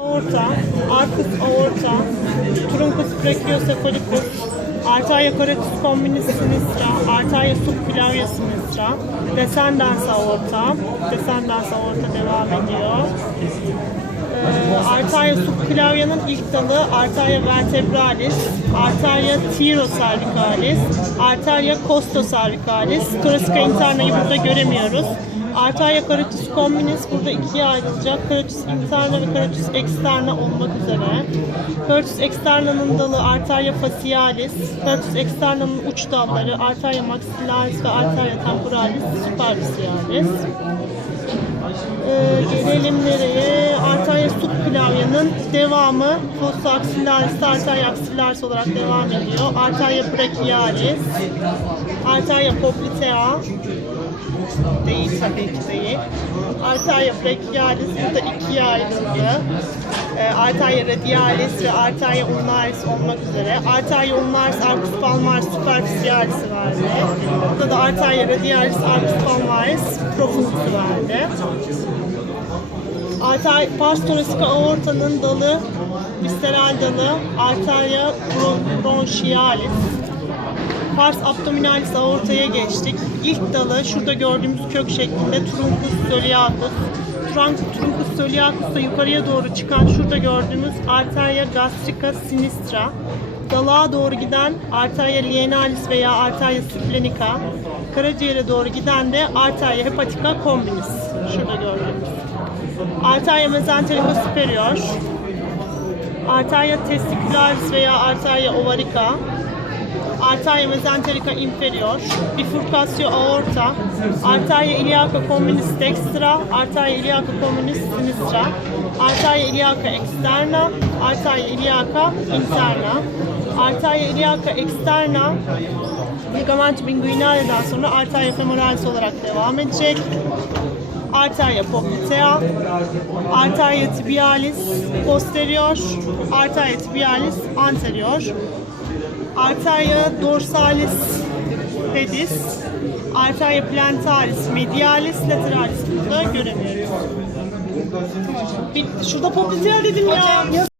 Aorta, arcus aorta, truncus brachiocephalicus, arteria carotis communis sinistra, arteria subclavia sinistra, descendens aorta, descendens aorta devam ediyor. Arteria subclavia'nın ilk dalı arteria vertebralis, arteria thyrocervicalis, arteria costocervicalis. Thoracica interna'yı burada göremiyoruz. Arteria carotis communis burada ikiye ayrılacak. Carotis interna ve carotis externa olmak üzere. Carotis externa'nın dalı arteria facialis, carotis externa'nın uç dalları arteria maxillaris ve arteria temporalis superficialis. Ee, gelelim nereye? Subclavia'nın devamı fossa axillaris, arteria axillaris olarak devam ediyor. Arteria brachialis, arteria poplitea değil tabii ki değil. Arteria brachialis burada ikiye ayrıldı. Ee, arteria radialis ve arteria ulnaris olmak üzere. Arteria ulnaris, arcus palmaris, superficialis verdi. Burada da arteria radialis, arcus palmaris, profundus verdi. Arter, pars thoracica aortanın dalı, visceral dalı, arteria bron- bronchialis. Pars abdominalis aortaya geçtik. İlk dalı şurada gördüğümüz kök şeklinde truncus coeliacus. Trunk, truncus coeliacus da yukarıya doğru çıkan şurada gördüğümüz arteria gastrica sinistra. Dalağa doğru giden arteria lienalis veya arteria splenica. Karaciğere doğru giden de arteria hepatica communis. Şurada gördüğümüz. Arteria mesenterica superior. Arteria testicularis veya arteria ovarica. Arteria mesenterica inferior, bifurcatio aorta, arteria iliaca communis dextra, arteria iliaca communis sinistra, arteria iliaca externa, arteria iliaca interna, arteria iliaca externa, ligamento inguinale'den sonra arteria femoralis olarak devam edecek. Arteria poplitea, arteria tibialis posterior, arteria tibialis anterior, Arteria dorsalis pedis, arteria plantaris medialis lateralis burada göremiyoruz. Bitti. Şurada poplitea dedim ya.